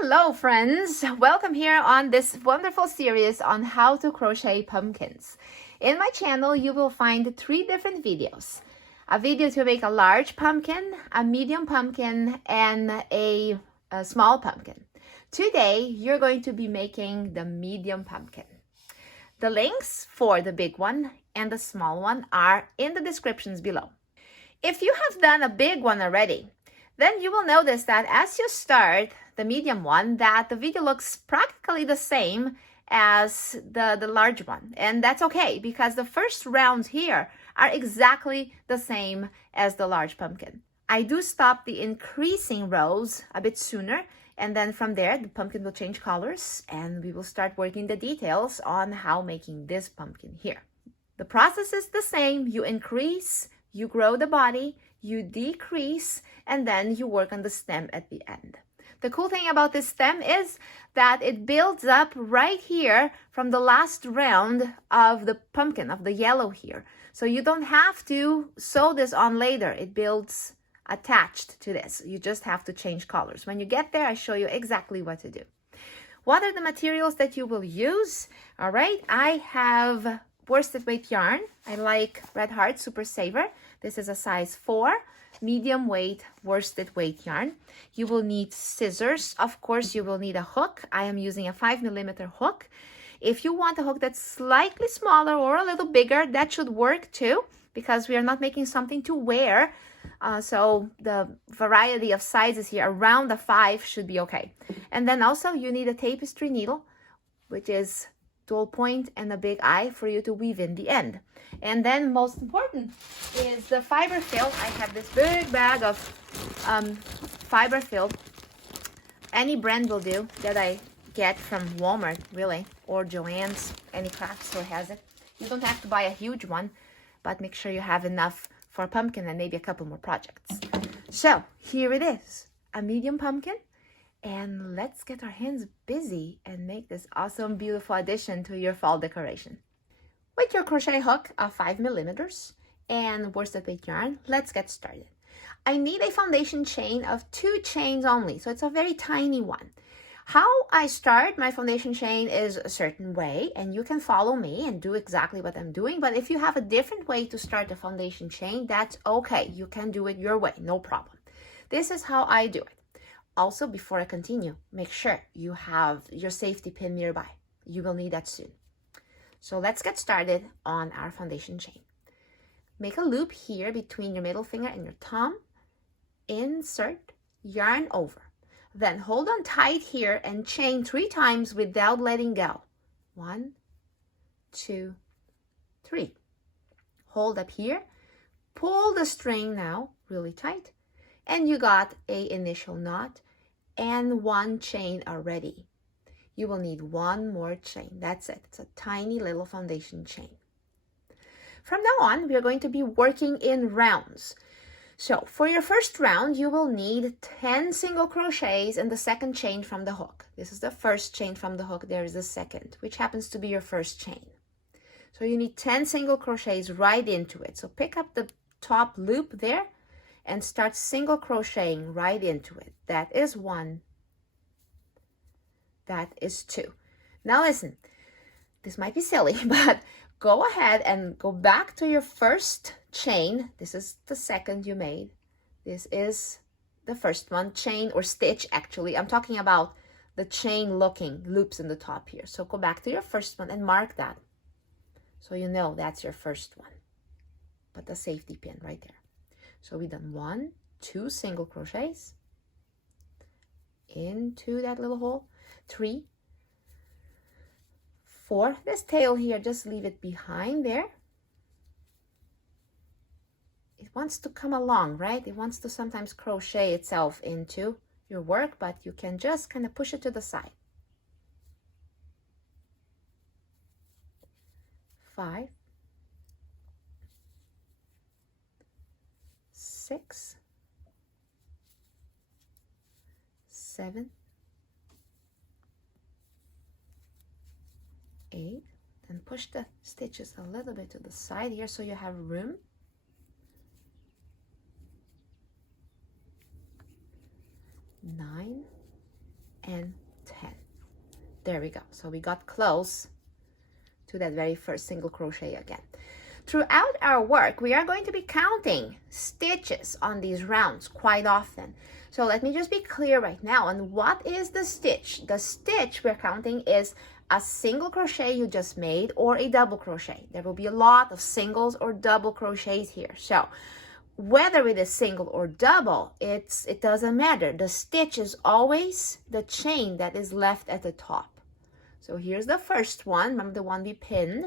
Hello friends, welcome here on this wonderful series on how to crochet pumpkins. In my channel you will find 3 different videos. A video to make a large pumpkin, a medium pumpkin, and a small pumpkin. Today you're going to be making the medium pumpkin. The links for the big one and the small one are in the descriptions below. If you have done a big one already, then you will notice that as you start the medium one, that the video looks practically the same as the large one. And that's okay, because the first rounds here are exactly the same as the large pumpkin. I do stop the increasing rows a bit sooner, and then from there the pumpkin will change colors and we will start working the details on how making this pumpkin here. The process is the same. You increase, you grow the body, you decrease, and then you work on the stem at the end. The cool thing about this stem is that it builds up right here from the last round of the pumpkin, of the yellow here. So you don't have to sew this on later. It builds attached to this. You just have to change colors. When you get there, I show you exactly what to do. What are the materials that you will use? All right, I have worsted weight yarn. I like Red Heart Super Saver. This is a size 4 medium weight worsted weight yarn. You will need scissors. Of course, you will need a hook. I am using a 5mm hook. If you want a hook that's slightly smaller or a little bigger, that should work too, because we are not making something to wear. So the variety of sizes here around the 5 should be okay. And then also you need a tapestry needle, which is dual point and a big eye for you to weave in the end. And then most important is the fiber fill. I have this big bag of fiber fill. Any brand will do that I get from Walmart, really, or Joann's. Any craft store has it. You don't have to buy a huge one, but make sure you have enough for a pumpkin and maybe a couple more projects. So here it is, a medium pumpkin. And let's get our hands busy and make this awesome, beautiful addition to your fall decoration. With your crochet hook of 5mm and worsted weight yarn, let's get started. I need a foundation chain of 2 chains only, so it's a very tiny one. How I start my foundation chain is a certain way, and you can follow me and do exactly what I'm doing. But if you have a different way to start a foundation chain, that's okay. You can do it your way, no problem. This is how I do it. Also, before I continue, make sure you have your safety pin nearby. You will need that soon. So let's get started on our foundation chain. Make a loop here between your middle finger and your thumb. Insert, yarn over. Then hold on tight here and chain 3 times without letting go. 1, 2, 3. Hold up here. Pull the string now really tight. And you got a initial knot and 1 chain already. You will need 1 more chain. That's it. It's a tiny little foundation chain. From now on, we are going to be working in rounds. So for your first round, you will need 10 single crochets in the second chain from the hook. This is the first chain from the hook. There is the second, which happens to be your first chain. So you need 10 single crochets right into it. So pick up the top loop there and start single crocheting right into it. That is 1. That is 2. Now listen, this might be silly, but go ahead and go back to your first chain. This is the second you made. This is the first one, chain or stitch actually. I'm talking about the chain looking loops in the top here. So go back to your first one and mark that, so you know that's your first one. Put the safety pin right there. So we've done 1, 2 single crochets into that little hole, 3, 4. This tail here, just leave it behind there. It wants to come along, right? It wants to sometimes crochet itself into your work, but you can just kind of push it to the side. 5, 6, 7, 8, and push the stitches a little bit to the side here so you have room. 9 and There we go. So we got close to that very first single crochet again. Throughout our work, we are going to be counting stitches on these rounds quite often. So let me just be clear right now on what is the stitch. The stitch we're counting is a single crochet you just made or a double crochet. There will be a lot of singles or double crochets here. So whether it is single or double, it doesn't matter. The stitch is always the chain that is left at the top. So here's the first one. Remember the one we pinned?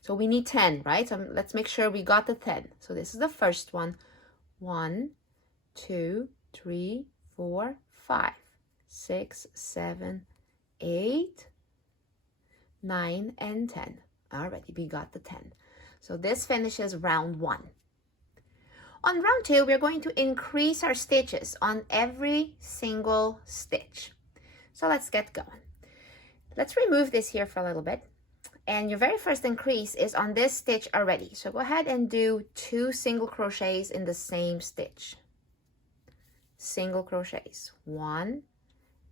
So we need 10, right? So let's make sure we got the 10. So this is the first one. 1, 2, 3, 4, 5, 6, 7, 8, 9, and 10. Alrighty, we got the 10. So this finishes round 1. On round 2, we're going to increase our stitches on every single stitch. So let's get going. Let's remove this here for a little bit. And your very first increase is on this stitch already. So go ahead and do 2 single crochets in the same stitch. Single crochets, 1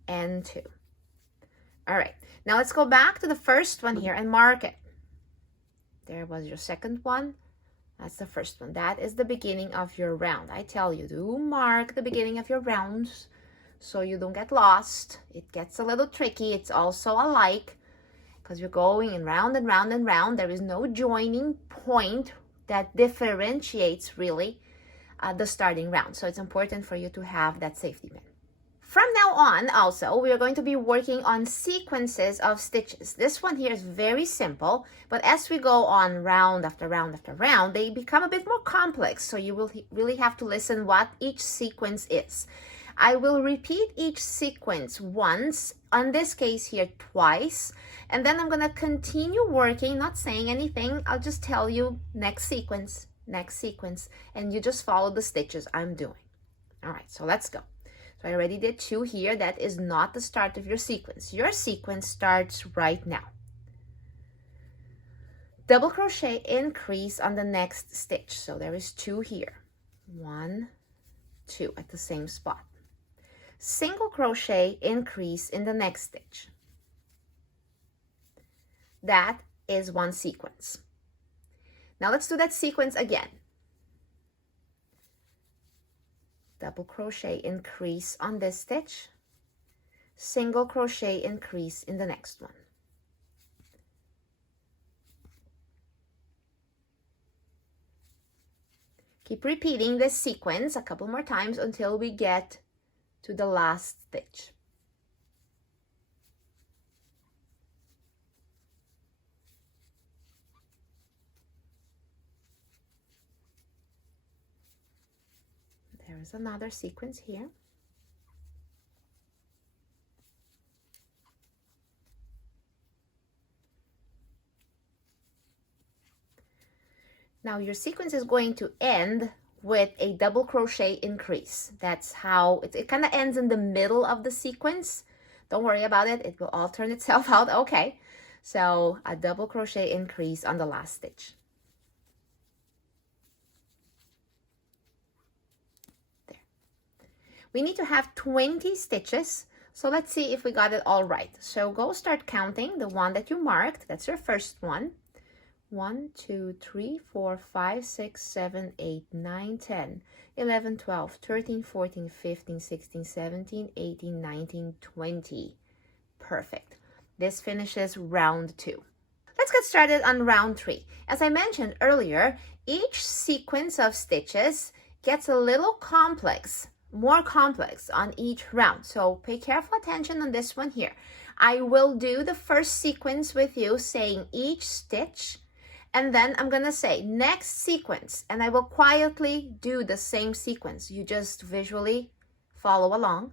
and 2. All right, now let's go back to the first one here and mark it. There was your second one. That's the first one. That is the beginning of your round. I tell you, do mark the beginning of your rounds so you don't get lost. It gets a little tricky. It's also a like, because you're going in round and round and round. There is no joining point that differentiates really the starting round. So it's important for you to have that safety pin. From now on, also, we are going to be working on sequences of stitches. This one here is very simple, but as we go on round after round after round, they become a bit more complex. So you will really have to listen what each sequence is. I will repeat each sequence once, on this case here twice, and then I'm going to continue working, not saying anything. I'll just tell you next sequence, and you just follow the stitches I'm doing. All right, so let's go. So I already did 2 here. That is not the start of your sequence. Your sequence starts right now. Double crochet increase on the next stitch. So there is 2 here. 1, 2 at the same spot. Single crochet increase in the next stitch. That is 1 sequence. Now let's do that sequence again. Double crochet increase on this stitch. Single crochet increase in the next one. Keep repeating this sequence a couple more times until we get to the last stitch. There is another sequence here. Now your sequence is going to end with a double crochet increase. That's how it kind of ends in the middle of the sequence. Don't worry about it. It will all turn itself out okay. So a double crochet increase on the last stitch. There. We need to have 20 stitches. So let's see if we got it all right. So go start counting the one that you marked. That's your first one. 1, 2, 3, 4, 5, 6, 7, 8, 9, 10, 11, 12, 13, 14, 15, 16, 17, 18, 19, 20. Perfect. This finishes round 2. Let's get started on round 3. As I mentioned earlier, each sequence of stitches gets a little complex, more complex on each round. So pay careful attention on this one here. I will do the first sequence with you saying each stitch, and then I'm gonna say next sequence, and I will quietly do the same sequence. You just visually follow along.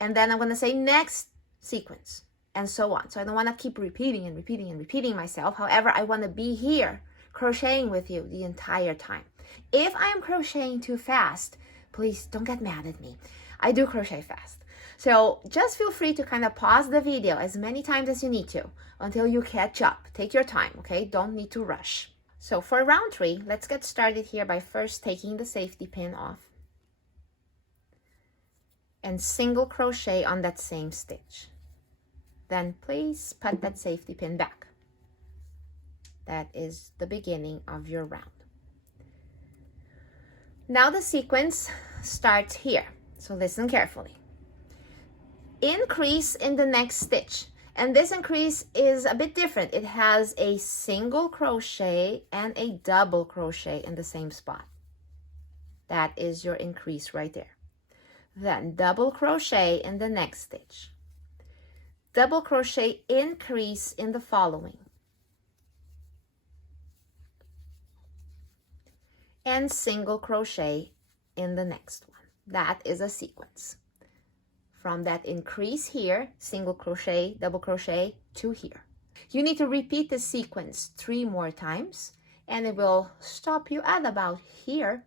And then I'm gonna say next sequence, and so on. So I don't wanna keep repeating and repeating and repeating myself. However, I wanna be here crocheting with you the entire time. If I'm crocheting too fast, please don't get mad at me. I do crochet fast. So just feel free to kind of pause the video as many times as you need to until you catch up. Take your time, okay? Don't need to rush. So for round 3, let's get started here by first taking the safety pin off and single crochet on that same stitch. Then please put that safety pin back. That is the beginning of your round. Now the sequence starts here, so listen carefully. Increase in the next stitch, and this increase is a bit different. It has a single crochet and a double crochet in the same spot. That is your increase right there. Then double crochet in the next stitch. Double crochet increase in the following. And single crochet in the next one. That is a sequence. From that increase here, single crochet, double crochet to here. You need to repeat the sequence 3 more times, and it will stop you at about here.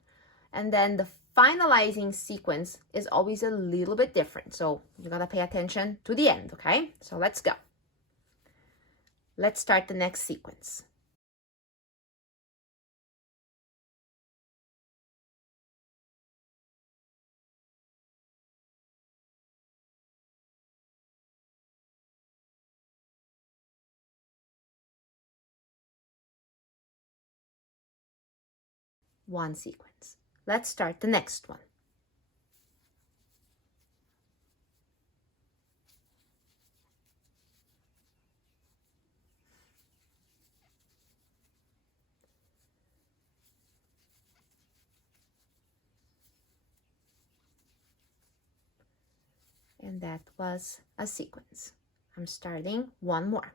And then the finalizing sequence is always a little bit different. So you gotta pay attention to the end, okay? So let's go. Let's start the next sequence. One sequence. Let's start the next one. And that was a sequence. I'm starting one more.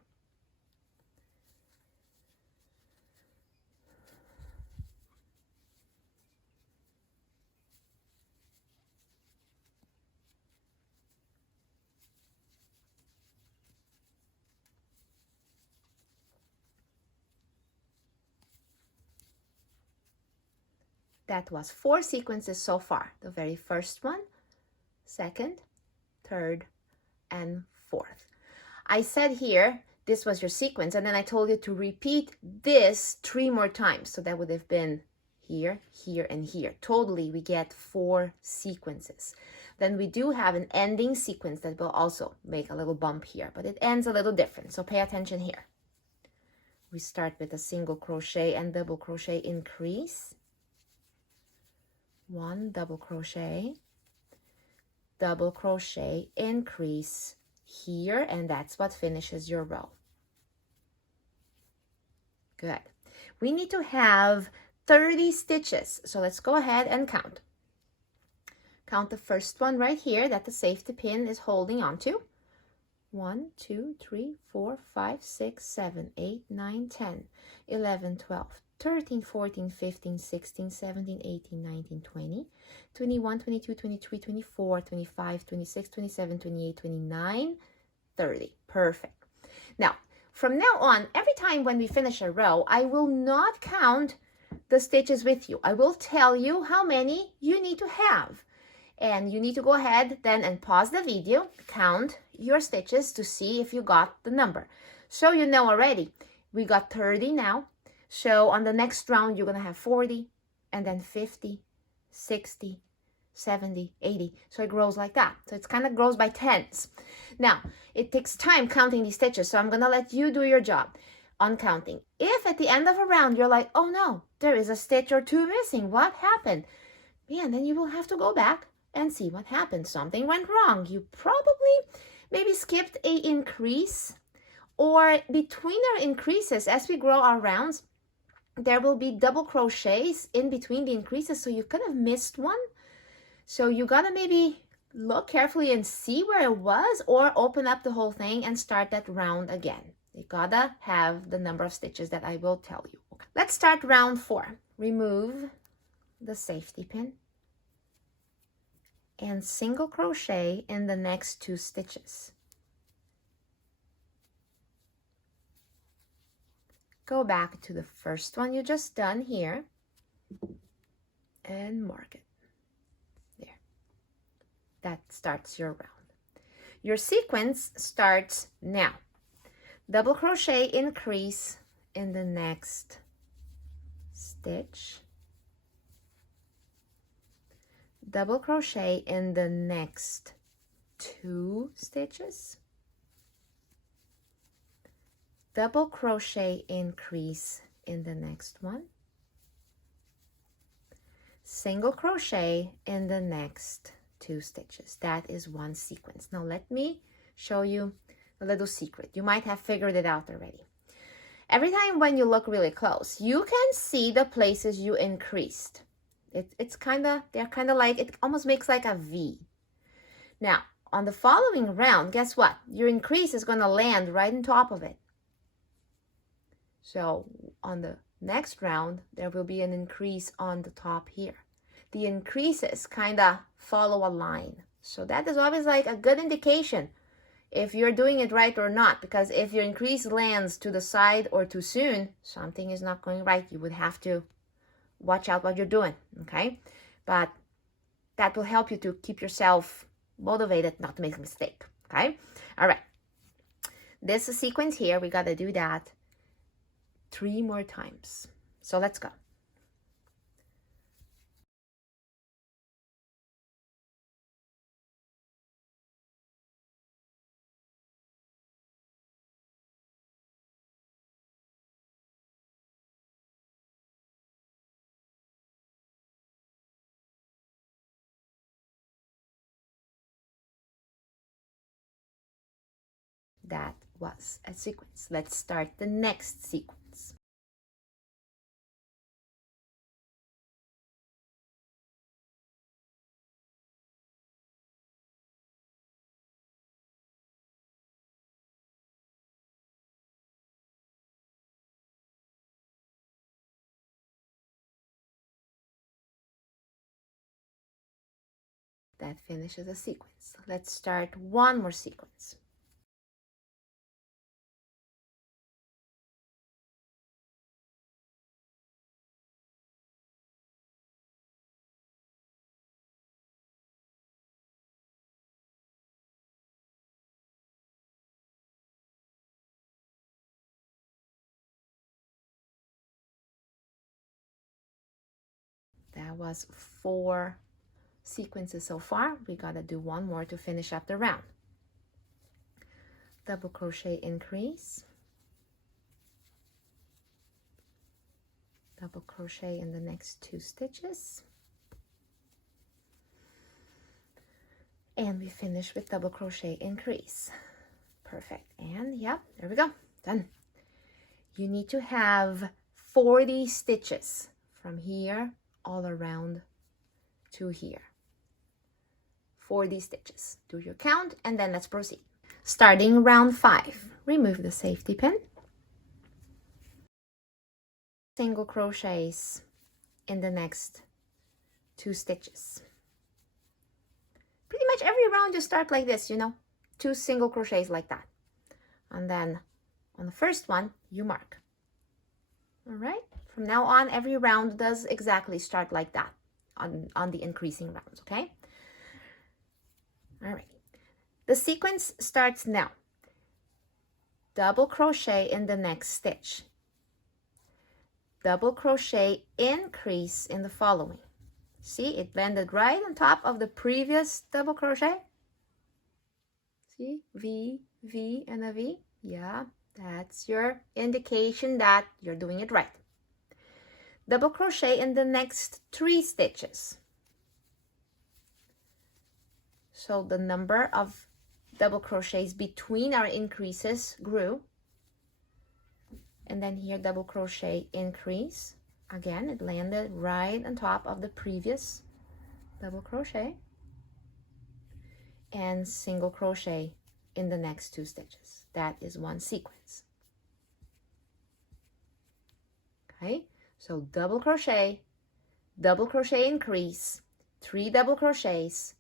That was 4 sequences so far. The very first one, second, third, and fourth. I said here, this was your sequence, and then I told you to repeat this 3 more times. So that would have been here, here, and here. Totally, we get 4 sequences. Then we do have an ending sequence that will also make a little bump here, but it ends a little different. So pay attention here. We start with a single crochet and double crochet increase. 1 double crochet increase here, and that's what finishes your row. Good. We need to have 30 stitches, so let's go ahead and count. Count the first one right here that the safety pin is holding onto. 1, 2, 3, 4, 5, 6, 7, 8, 9, 10, 11, 12, 13, 14, 15, 16, 17, 18, 19, 20, 21, 22, 23, 24, 25, 26, 27, 28, 29, 30. Perfect. Now, from now on, every time when we finish a row, I will not count the stitches with you. I will tell you how many you need to have. And you need to go ahead then and pause the video, count your stitches to see if you got the number. So you know already, we got 30 now. So on the next round, you're going to have 40, and then 50, 60, 70, 80. So it grows like that. So it kind of grows by tens. Now, it takes time counting these stitches, so I'm going to let you do your job on counting. If at the end of a round, you're like, oh no, there is a stitch or 2 missing. What happened? Man, then you will have to go back and see what happened. Something went wrong. You probably maybe skipped a increase, or between our increases, as we grow our rounds, there will be double crochets in between the increases, so you kind of missed one. So you gotta maybe look carefully and see where it was, or open up the whole thing and start that round again. You gotta have the number of stitches that I will tell you. Let's start round 4. Remove the safety pin and single crochet in the next 2 stitches. Go back to the first one you just done here and mark it. There. That starts your round. Your sequence starts now. Double crochet increase in the next stitch. Double crochet in the next 2 stitches. double crochet increase in the next one, single crochet in the next 2 stitches. That is one sequence. Now let me show you a little secret. You might have figured it out already. Every time when you look really close, you can see the places you increased. They're kind of like, it almost makes like a V. Now, on the following round, guess what? Your increase is going to land right on top of it. So on the next round, there will be an increase on the top here. The increases kind of follow a line. So that is always like a good indication if you're doing it right or not, because if your increase lands to the side or too soon, something is not going right. You would have to watch out what you're doing, okay? But that will help you to keep yourself motivated not to make a mistake, okay? All right. This sequence here, we got to do that 3 more times. So let's go. That was a sequence. Let's start the next sequence. That finishes a sequence. Let's start one more sequence. That was 4 sequences so far. We gotta do one more to finish up the round. Double crochet increase, double crochet in the next 2 stitches, and we finish with double crochet increase. Perfect. And yeah, there we go, done. You need to have 40 stitches from here all around to here. 40 stitches. Do your count and then let's proceed. Starting round 5, remove the safety pin, single crochets in the next 2 stitches. Pretty much every round you start like this, 2 single crochets like that, and then on the first one you mark. All right, from now on every round does exactly start like that on the increasing rounds. Okay, all right, the sequence starts now. Double crochet in the next stitch, double crochet increase in the following. See, it landed right on top of the previous double crochet. See, V, V, and a V. Yeah, that's your indication that you're doing it right. Double crochet in the next 3 stitches. So the number of double crochets between our increases grew. And then here, double crochet increase. Again, it landed right on top of the previous double crochet. And single crochet in the next 2 stitches. That is one sequence. Okay, so double crochet increase, 3 double crochets,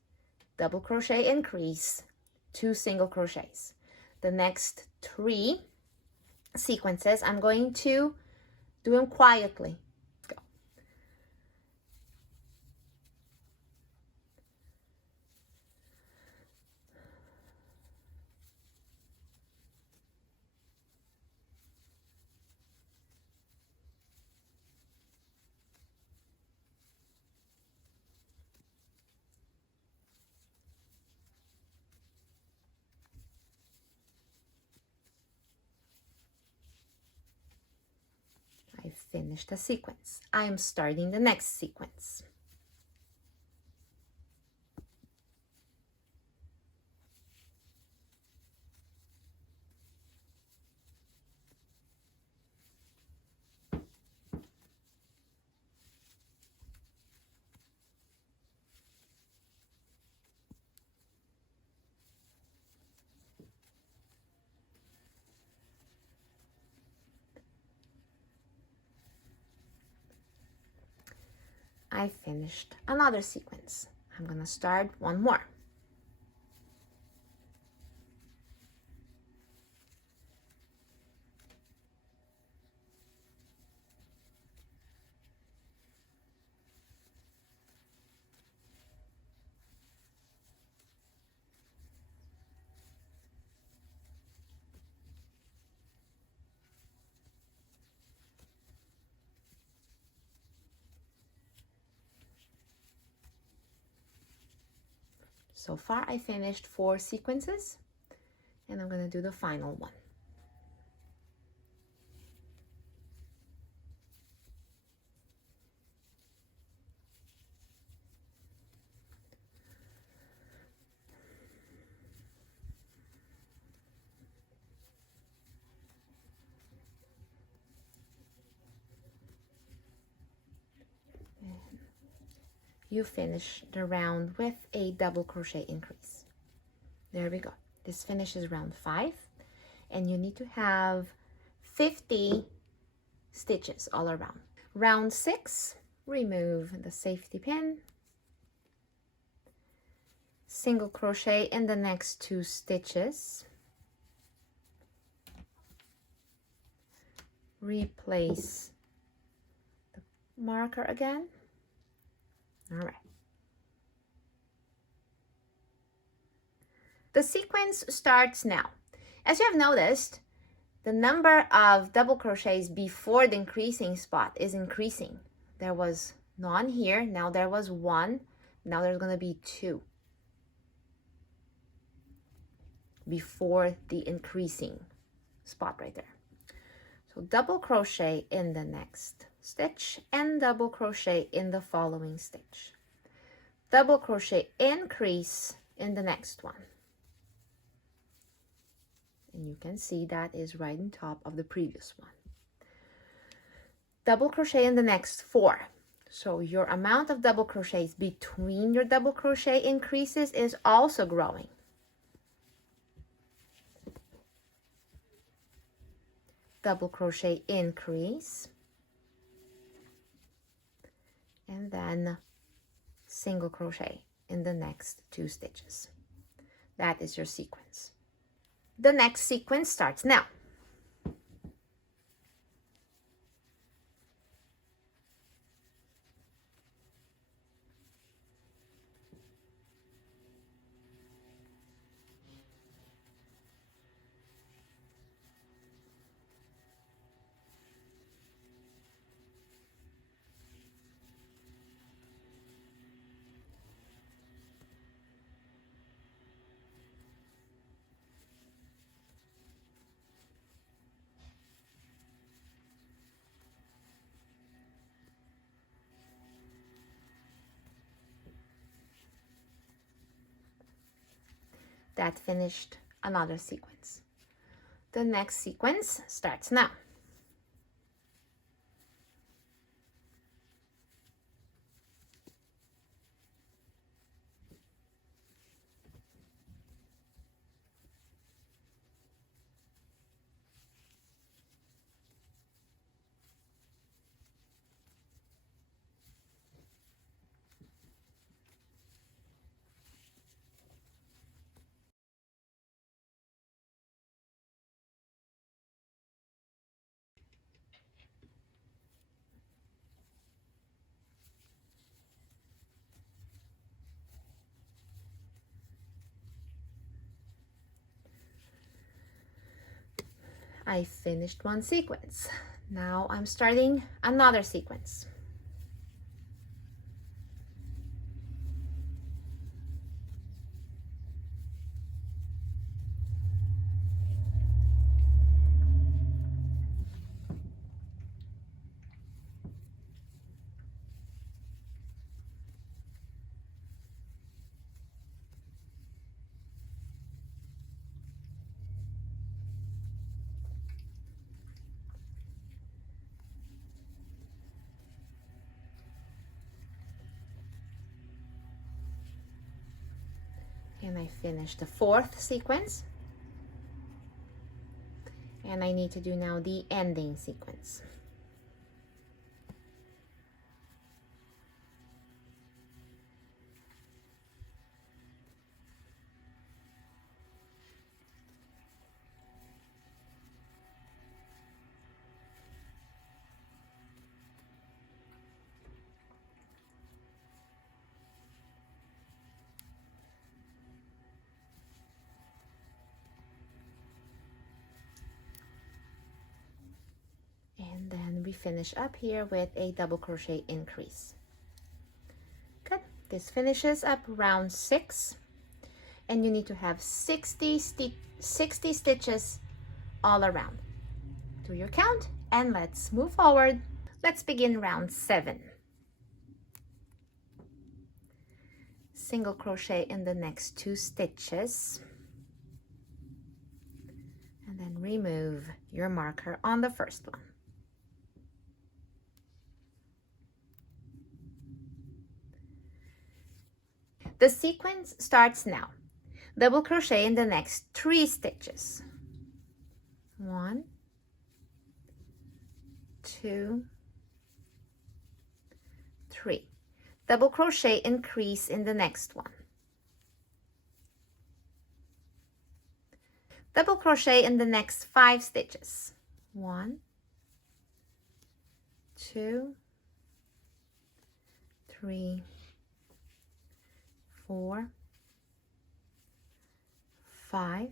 double crochet increase, 2 single crochets. The next 3 sequences, I'm going to do them quietly. Go. finished a sequence. I am starting the next sequence. I finished another sequence. I'm gonna start one more. So far, I finished 4 sequences, and I'm gonna do the final one. You finish the round with a double crochet increase. There we go. This finishes round 5, and you need to have 50 stitches all around. Round 6, remove the safety pin, single crochet in the next 2 stitches, replace the marker again. All right. The sequence starts now. As you have noticed, the number of double crochets before the increasing spot is increasing. There was none here, now there was 1, now there's going to be 2 before the increasing spot right there. So double crochet in the next stitch and double crochet in the following stitch. Double crochet increase in the next one. And you can see that is right on top of the previous one. Double crochet in the next 4. So your amount of double crochets between your double crochet increases is also growing. Double crochet increase, and then single crochet in the next 2 stitches. That is your sequence. The next sequence starts now. That finished another sequence. The next sequence starts now. I finished one sequence. Now I'm starting another sequence. And I finished the 4th sequence. And I need to do now the ending sequence. And then we finish up here with a double crochet increase. Good. This finishes up round 6, and you need to have 60 stitches all around. Do your count and let's move forward. Let's begin round 7. Single crochet in the next 2 stitches, and then remove your marker on the first one. The sequence starts now. Double crochet in the next 3 stitches. 1, 2, 3. Double crochet increase in the next one. Double crochet in the next 5 stitches. 1, 2, 3, 4, 5.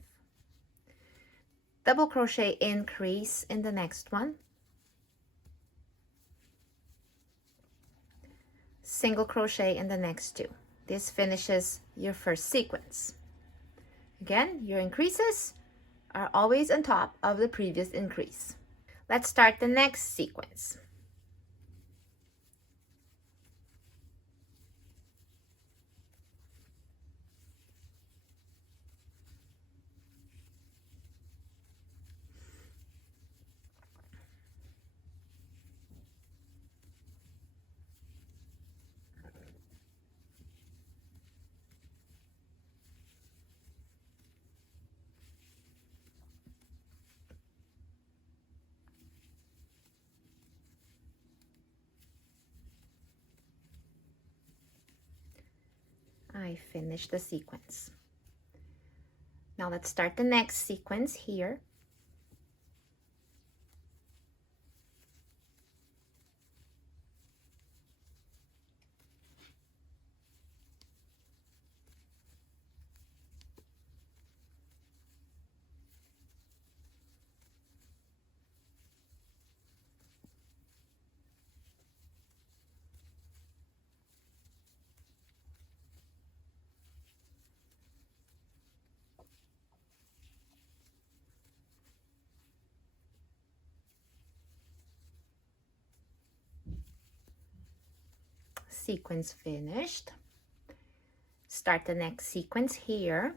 Double crochet increase in the next one. Single crochet in the next 2. This finishes your first sequence. Again, your increases are always on top of the previous increase. Let's start the next sequence. I finished the sequence. Now let's start the next sequence here. Sequence finished. Start the next sequence here.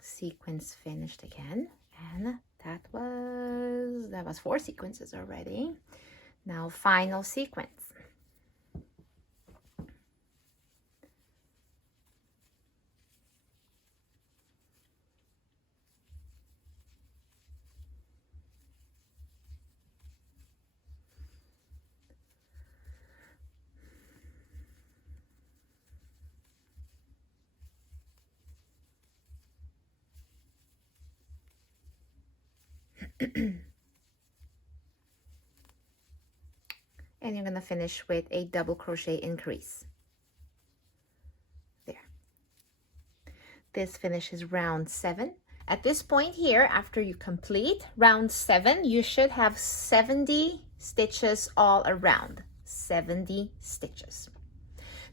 Sequence finished again, and that was 4 sequences already. Now final sequence. And you're going to finish with a double crochet increase. There. This finishes round 7. At this point here, after you complete round 7, you should have 70 stitches all around. 70 stitches.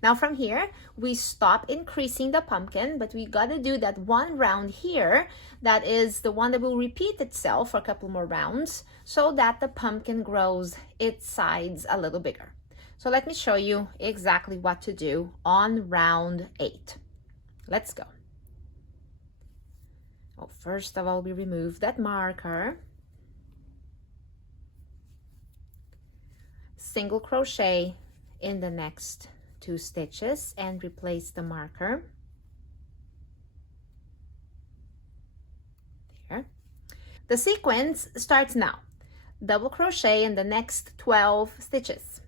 Now from here, we stop increasing the pumpkin, but we got to do that one round here. That is the one that will repeat itself for a couple more rounds so that the pumpkin grows its sides a little bigger. So let me show you exactly what to do on round 8. Let's go. Oh, first of all, we remove that marker. Single crochet in the next 2 stitches and replace the marker. There. The sequence starts now. Double crochet in the next 12 stitches.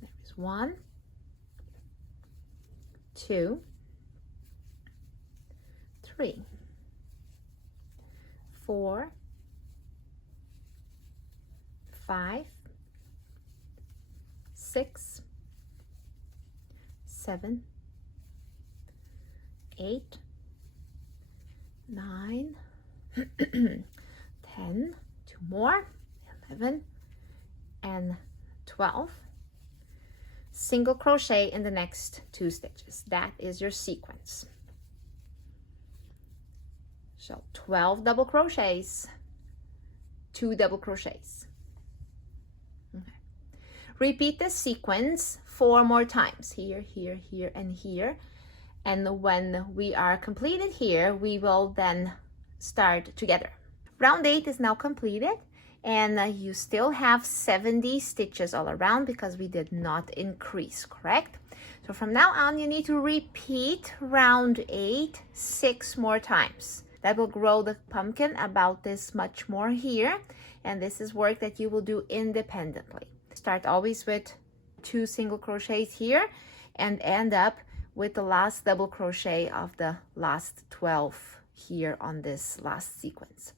There is 1, 2, 3, 4, 5, 6, 7, 8, 9, 10, 2 more, 11, and 12. Single crochet in the next 2 stitches. That is your sequence. So 12 double crochets, 2 double crochets. Okay. Repeat this sequence 4 more times, here, here, here, and here. And when we are completed here, we will then start together. Round 8 is now completed, and you still have 70 stitches all around because we did not increase, correct? So from now on, you need to repeat round 8 6 more times. That will grow the pumpkin about this much more here, and this is work that you will do independently. Start always with 2 single crochets here and end up with the last double crochet of the last 12 here on this last sequence.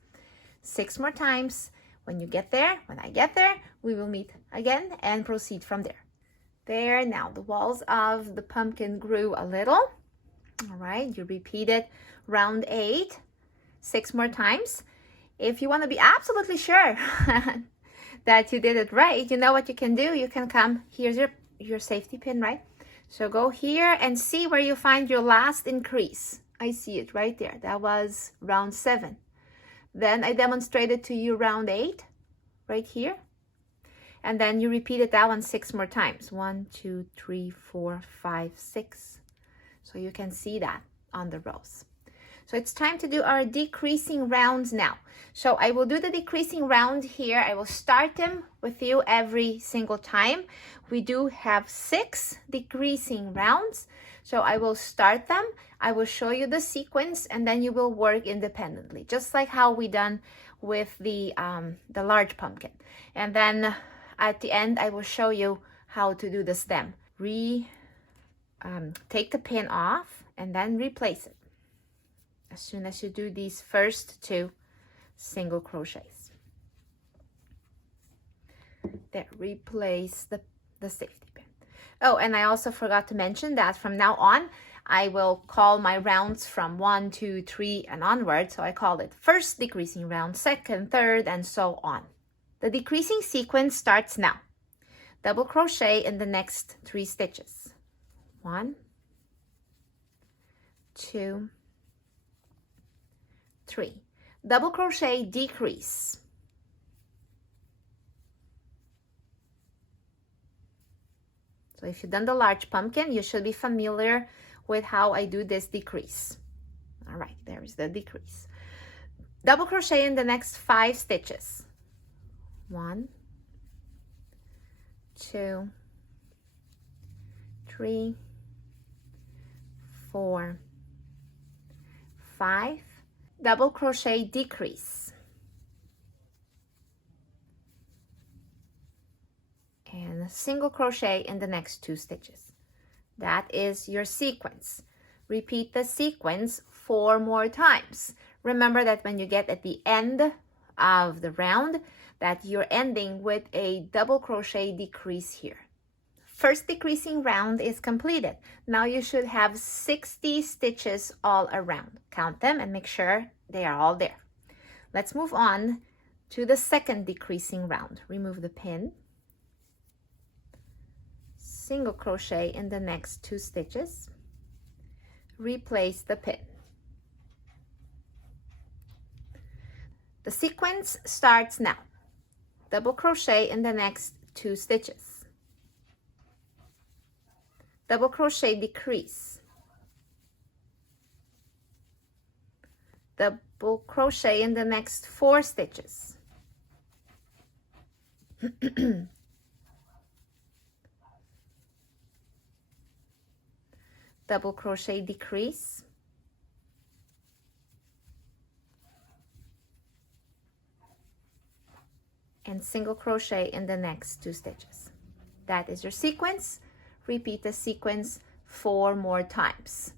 6 more times. When you get there, when I get there, we will meet again and proceed from there. There, now the walls of the pumpkin grew a little. All right, you repeated round 8 6 more times. If you want to be absolutely sure that you did it right, you know what you can do? You can come, here's your safety pin, right? So go here and see where you find your last increase. I see it right there. That was round 7. Then I demonstrated to you round 8, right here. And then you repeated that one 6 more times. 1, 2, 3, 4, 5, 6. So you can see that on the rows. So it's time to do our decreasing rounds now. So I will do the decreasing round here. I will start them with you every single time. We do have 6 decreasing rounds. So I will start them. I will show you the sequence, and then you will work independently, just like how we done with the large pumpkin. And then at the end, I will show you how to do the stem. Take the pin off and then replace it as soon as you do these first 2 single crochets. There, replace the safety pin. Oh, and I also forgot to mention that from now on, I will call my rounds from 1, 2, 3, and onward. So I call it first decreasing round, second, third, and so on. The decreasing sequence starts now. Double crochet in the next 3 stitches. 1, 2, 3. Double crochet, decrease. So if you've done the large pumpkin, you should be familiar with how I do this decrease. All right, there is the decrease. Double crochet in the next 5 stitches. 1, 2, 3, 4, 5. Double crochet, decrease. And a single crochet in the next 2 stitches. That is your sequence. Repeat the sequence 4 more times. Remember that when you get at the end of the round, that you're ending with a double crochet decrease here. First decreasing round is completed. Now you should have 60 stitches all around. Count them and make sure they are all there. Let's move on to the second decreasing round. Remove the pin. single crochet in the next 2 stitches, replace the pin. The sequence starts now. Double crochet in the next 2 stitches. Double crochet, decrease. Double crochet in the next 4 stitches. Double crochet, decrease. And single crochet in the next 2 stitches. That is your sequence. Repeat the sequence 4 more times.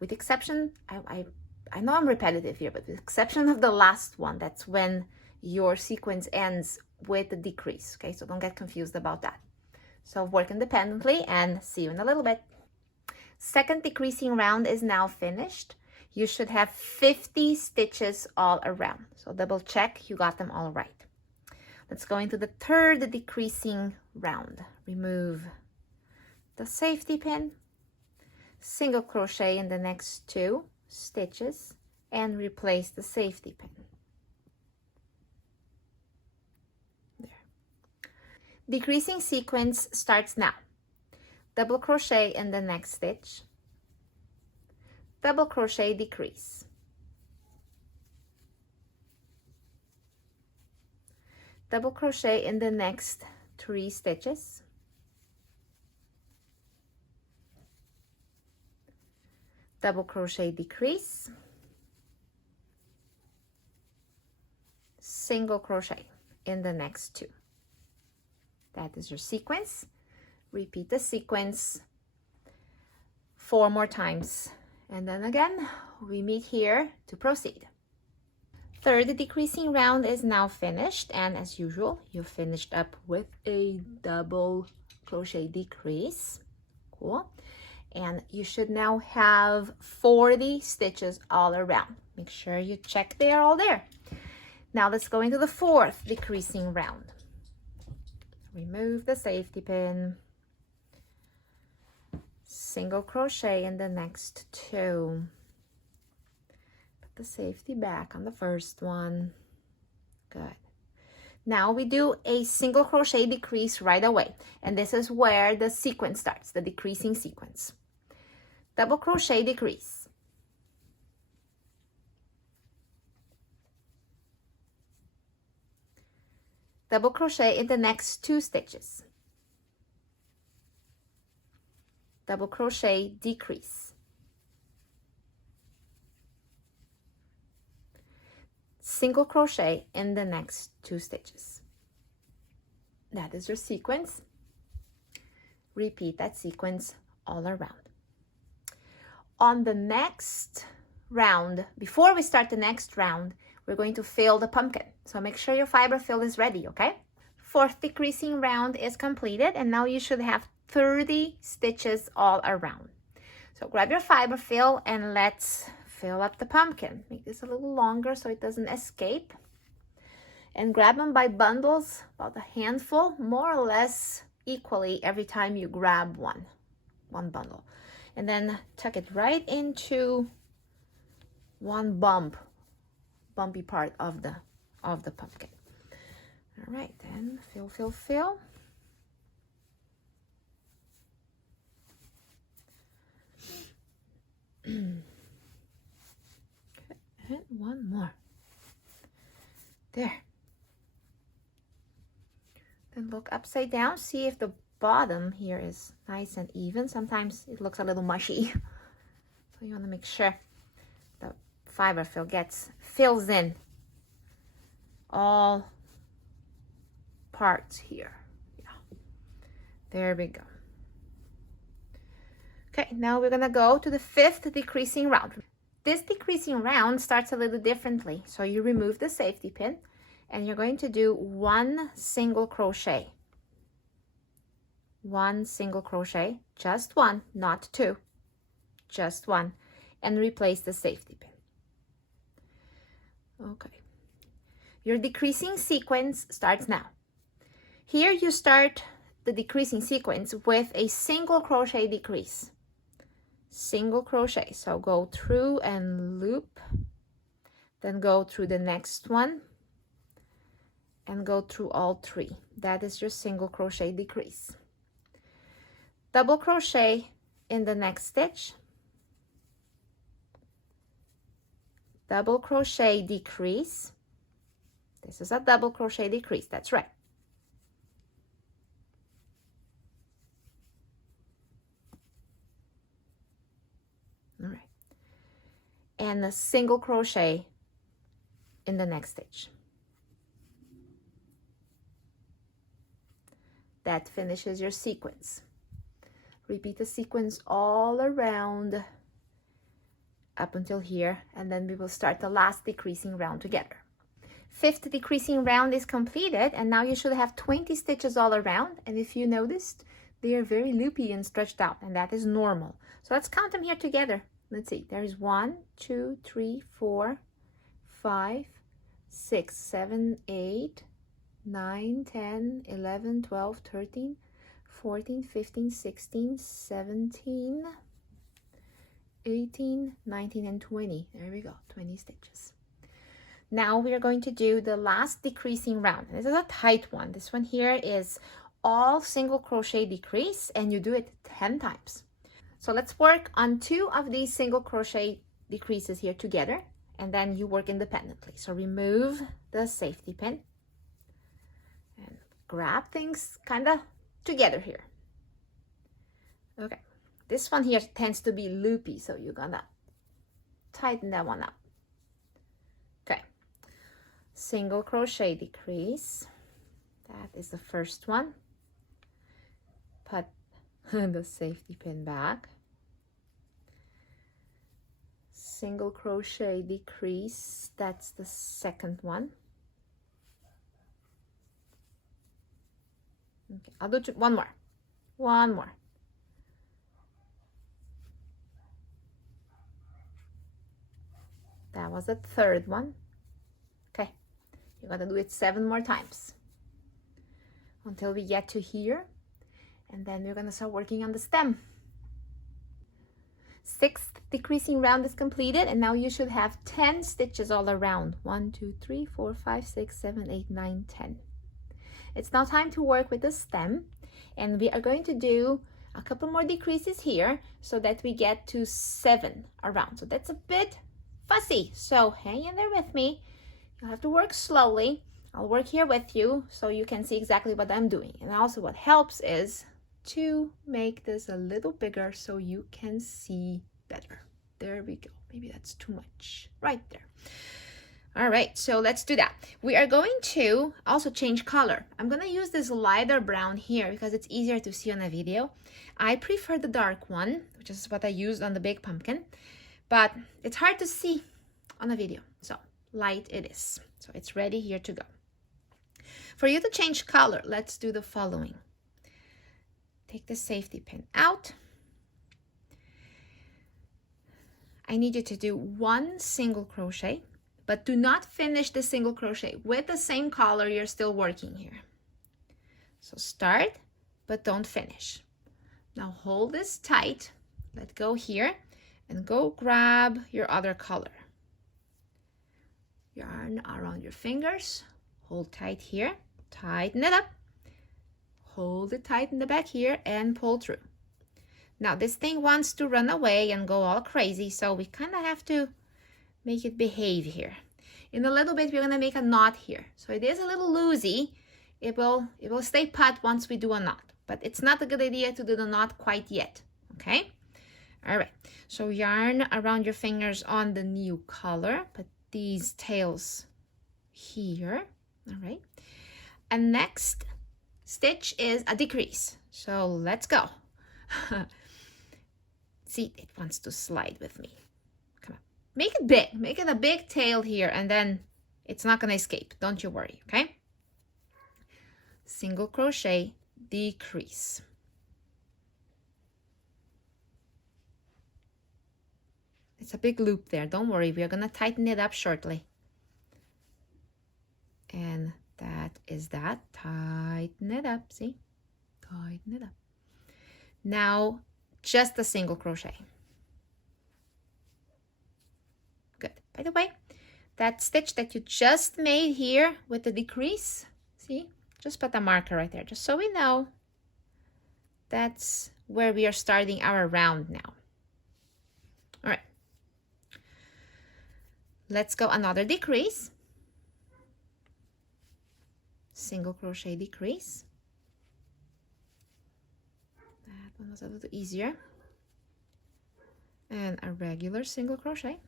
With exception, I know I'm repetitive here, but with exception of the last one, that's when your sequence ends with the decrease, okay? So don't get confused about that. So work independently and see you in a little bit. Second decreasing round is now finished. You should have 50 stitches all around. So double check you got them all right. Let's go into the third decreasing round. Remove the safety pin, single crochet in the next 2 stitches, and replace the safety pin. There. Decreasing sequence starts now. Double crochet in the next stitch, double crochet, decrease. Double crochet in the next 3 stitches. Double crochet, decrease. Single crochet in the next 2. That is your sequence. Repeat the sequence 4 more times. And then again, we meet here to proceed. Third decreasing round is now finished, and as usual, you finished up with a double crochet decrease. Cool. And you should now have 40 stitches all around. Make sure you check they are all there. Now let's go into the fourth decreasing round. Remove the safety pin. Single crochet in the next 2. The safety back on the first one. Good. Now we do a single crochet decrease right away, and this is where the sequence starts, the decreasing sequence. Double crochet, decrease. Double crochet in the next 2 stitches. Double crochet, decrease. Single crochet in the next 2 stitches. That is your sequence. Repeat that sequence all around. On the next round, before we start the next round, we're going to fill the pumpkin. So make sure your fiber fill is ready, okay? Fourth decreasing round is completed, and now you should have 30 stitches all around. So grab your fiber fill and let's fill up the pumpkin. Make this a little longer so it doesn't escape. And grab them by bundles, about a handful, more or less equally every time you grab one bundle. And then tuck it right into one bumpy part of the pumpkin. All right, then fill. And one more. There. Then look upside down, see if the bottom here is nice and even. Sometimes it looks a little mushy. So you want to make sure the fiber fill fills in all parts here. Yeah. There we go. Okay, now we're gonna go to the fifth decreasing round. This decreasing round starts a little differently. So you remove the safety pin and you're going to do 1 single crochet. 1 single crochet, just 1, not 2, just 1, and replace the safety pin. Okay. Your decreasing sequence starts now. Here you start the decreasing sequence with a single crochet decrease. Single crochet. So go through and loop, then go through the next one and go through all three. That is your single crochet decrease. Double crochet in the next stitch, double crochet decrease. This is a double crochet decrease, that's right. All right, and a single crochet in the next stitch. That finishes your sequence. Repeat the sequence all around up until here, and then we will start the last decreasing round together. Fifth decreasing round is completed, and now you should have 20 stitches all around, and if you noticed, they are very loopy and stretched out, and that is normal. So let's count them here together. Let's see, there is 1, 2, 3, 4, 5, 6, 7, 8, 9, 10, 11, 12, 13, 14, 15, 16, 17, 18, 19, and 20. There we go, 20 stitches. Now we are going to do the last decreasing round. This is a tight one. This one here is all single crochet decrease, and you do it 10 times. So let's work on 2 of these single crochet decreases here together, and then you work independently. So remove the safety pin and grab things kind of together here. Okay, this one here tends to be loopy, so you're gonna tighten that one up. Okay, single crochet decrease, that is the first one. Put the safety pin back. Single crochet decrease, that's the second one. Okay, I'll do one more. That was the third one. Okay, you gotta do it 7 more times until we get to here, and then we're gonna start working on the stem. 6th decreasing round is completed, and now you should have 10 stitches all around. 1, 2, 3, 4, 5, 6, 7, 8, 9, 10. It's now time to work with the stem, and we are going to do a couple more decreases here so that we get to 7 around. So that's a bit fussy, so hang in there with me. You'll have to work slowly. I'll work here with you so you can see exactly what I'm doing. And also what helps is to make this a little bigger so you can see better. There we go. Maybe that's too much. Right there. All right, so let's do that. We are going to also change color. I'm gonna use this lighter brown here because it's easier to see on a video. I prefer the dark one, which is what I used on the big pumpkin, but it's hard to see on a video, so light it is. So it's ready here to go. For you to change color, let's do the following. Take the safety pin out. I need you to do 1 single crochet, but do not finish the single crochet with the same color you're still working here. So start, but don't finish. Now hold this tight, let go here, and go grab your other color. Yarn around your fingers, hold tight here, tighten it up, hold it tight in the back here, and pull through. Now this thing wants to run away and go all crazy, so we kind of have to make it behave here. In a little bit, we're gonna make a knot here. So it is a little loosey. It will stay put once we do a knot, but it's not a good idea to do the knot quite yet, okay? All right, so yarn around your fingers on the new color, put these tails here, all right? And next stitch is a decrease. So let's go. See, it wants to slide with me. Come on, make it big, make it a big tail here, and then it's not gonna escape, don't you worry, okay? Single crochet, decrease. It's a big loop there, don't worry, we are gonna tighten it up shortly. And that is that, tighten it up, see? Tighten it up. Now, just a single crochet. Good. By the way, that stitch that you just made here with the decrease, see, just put a marker right there, just so we know that's where we are starting our round now. All right. Let's go another decrease. Single crochet decrease. That one was a little easier. And a regular single crochet.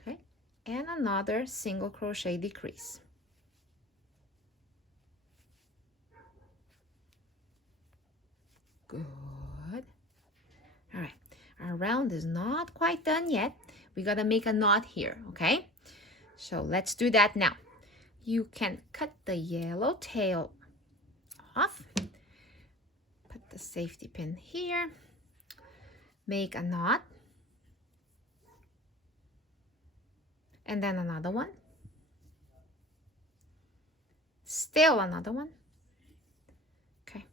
Okay. And another single crochet decrease. Good. All right. Our round is not quite done yet. We got to make a knot here, okay? So let's do that now. You can cut the yellow tail off. Put the safety pin here. Make a knot. And then another one. Still another one. Okay.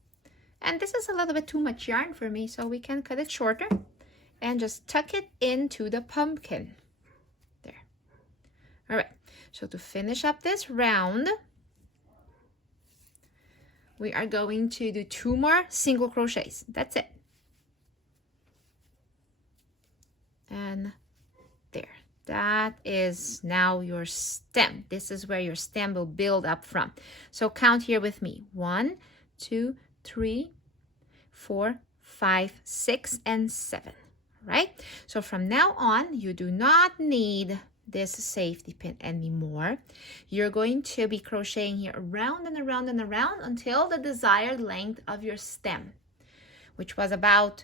And this is a little bit too much yarn for me, so we can cut it shorter and just tuck it into the pumpkin. There. All right. So to finish up this round, we are going to do 2 more single crochets. That's it. And there. That is now your stem. This is where your stem will build up from. So count here with me. 1, 2, 3, 4, 5, 6, and 7. Right? So from now on, you do not need this safety pin anymore. You're going to be crocheting here around and around and around until the desired length of your stem, which was about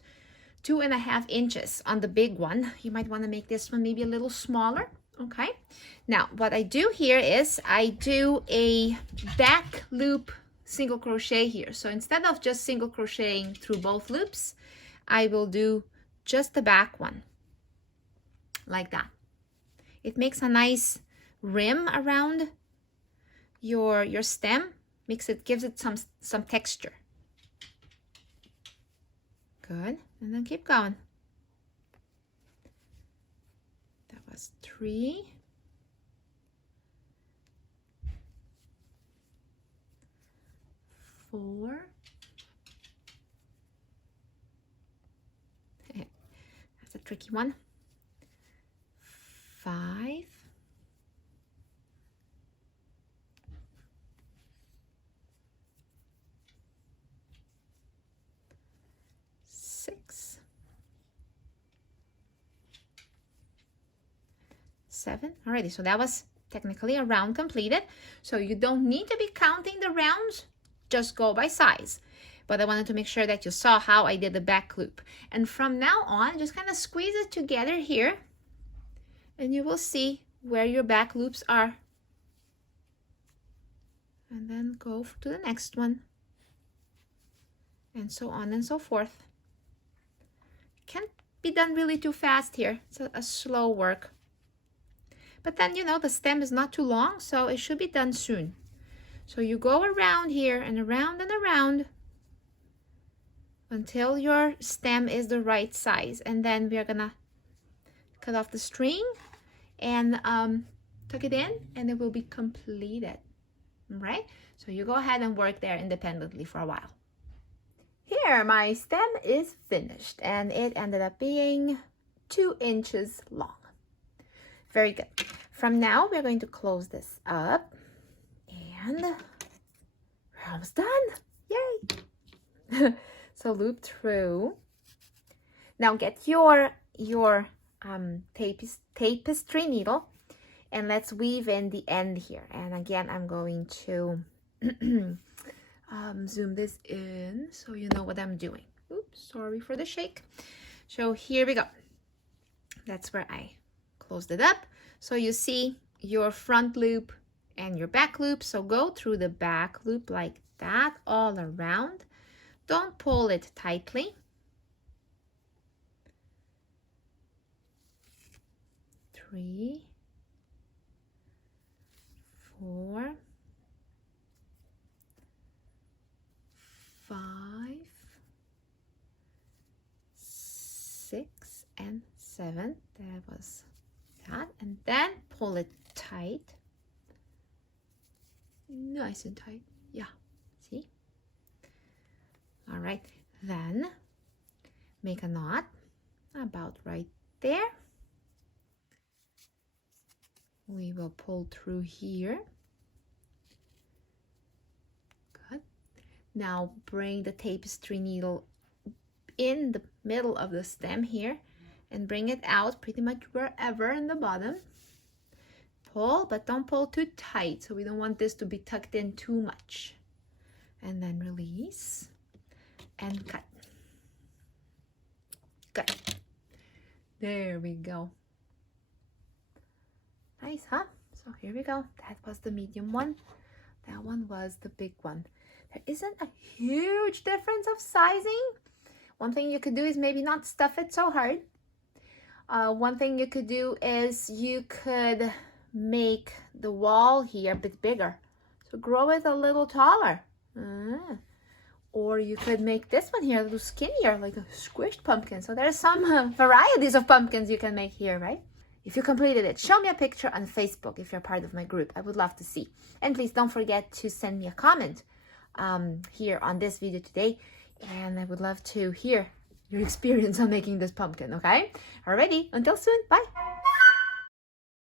2.5 inches on the big one. You might want to make this one maybe a little smaller. Okay. Now, what I do here is I do a back loop single crochet here. So instead of just single crocheting through both loops, I will do just the back one like that. It makes a nice rim around your stem, gives it some texture. Good. And then keep going. That was 3. 4. That's a tricky one. 5. 6. 7. Alrighty, so that was technically a round completed. So you don't need to be counting the rounds, just go by size. But I wanted to make sure that you saw how I did the back loop. And from now on, just kind of squeeze it together here, and you will see where your back loops are. And then go to the next one. And so on and so forth. Can't be done really too fast here. It's a slow work. But then, you know, the stem is not too long, so it should be done soon. So you go around here and around and around until your stem is the right size. And then we are gonna cut off the string and tuck it in, and it will be completed. All right? So you go ahead and work there independently for a while. Here, my stem is finished, and it ended up being 2 inches long. Very good. From now, we're going to close this up, and we're almost done. Yay! So loop through. Now get your tapestry needle, and let's weave in the end here. And again, I'm going to zoom this in so you know what I'm doing. Oops, sorry for the shake. So here we go. That's where I closed it up. So you see your front loop and your back loop. So go through the back loop like that all around. Don't pull it tightly. 3, 4, and 7. That was that. And then pull it tight. Nice and tight. Yeah, see? All right, then make a knot about right there. We will pull through here. Good. Now bring the tapestry needle in the middle of the stem here and bring it out pretty much wherever in the bottom. Pull, but don't pull too tight, so we don't want this to be tucked in too much. And then release and cut. Cut. There we go. Nice, huh? So here we go. That was the medium one. That one was the big one. There isn't a huge difference of sizing. One thing you could do is maybe not stuff it so hard. One thing you could do is you could make the wall here a bit bigger. So grow it a little taller. Or you could make this one here a little skinnier, like a squished pumpkin. So there's some varieties of pumpkins you can make here, right? If you completed it, show me a picture on Facebook if you're part of my group. I would love to see. And please don't forget to send me a comment here on this video today. And I would love to hear your experience on making this pumpkin, okay? Alrighty, until soon, bye!